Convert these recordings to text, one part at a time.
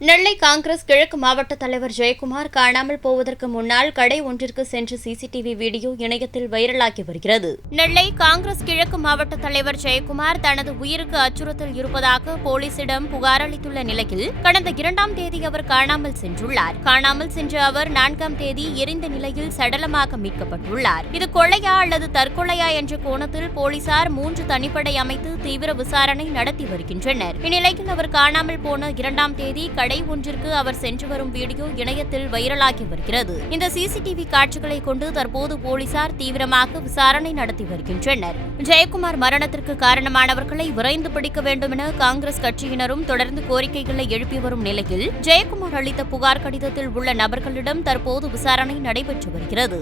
நெல்லை காங்கிரஸ் கிழக்கு மாவட்ட தலைவர் ஜெயக்குமார் காணாமல் போவதற்கு முன்னால் கடை ஒன்றிற்கு சென்ற சிசிடிவி வீடியோ இணையத்தில் வைரலாகி வருகிறது. நெல்லை காங்கிரஸ் கிழக்கு மாவட்ட தலைவர் ஜெயக்குமார் தனது உயிருக்கு அச்சுறுத்தல் இருப்பதாக போலீசிடம் புகார் அளித்துள்ள நிலையில் கடந்த 2ஆம் தேதி அவர் காணாமல் சென்றுள்ளார். காணாமல் சென்ற அவர் 4ஆம் தேதி எரிந்த நிலையில் சடலமாக மீட்கப்பட்டுள்ளார். இது கொலையா அல்லது தற்கொலையா என்ற கோணத்தில் போலீசார் 3 தனிப்படை அமைத்து தீவிர விசாரணை நடத்தி வருகின்றனர். இந்நிலையில் அவர் காணாமல் போன 2ஆம் தேதி கடை ஒன்றிற்கு அவர் சென்று வரும் வீடியோ இணையத்தில் வைரலாகி வருகிறது. இந்த சிசிடிவி காட்சிகளை கொண்டு தற்போது போலீசார் தீவிரமாக விசாரணை நடத்தி வருகின்றனர். ஜெயக்குமார் மரணத்திற்கு காரணமானவர்களை விரைந்து பிடிக்க வேண்டும் என காங்கிரஸ் கட்சியினரும் தொடர்ந்து கோரிக்கைகளை எழுப்பி வரும் நிலையில் ஜெயக்குமார் அளித்த புகார் கடிதத்தில் உள்ள நபர்களிடம் தற்போது விசாரணை நடைபெற்று வருகிறது.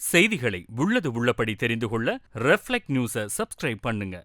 செய்திகளை உள்ளது உள்ளபடி தெரிந்து கொள்ள ரெஃப்ளெக்ட் நியூஸை சப்ஸ்கிரைப் பண்ணுங்க.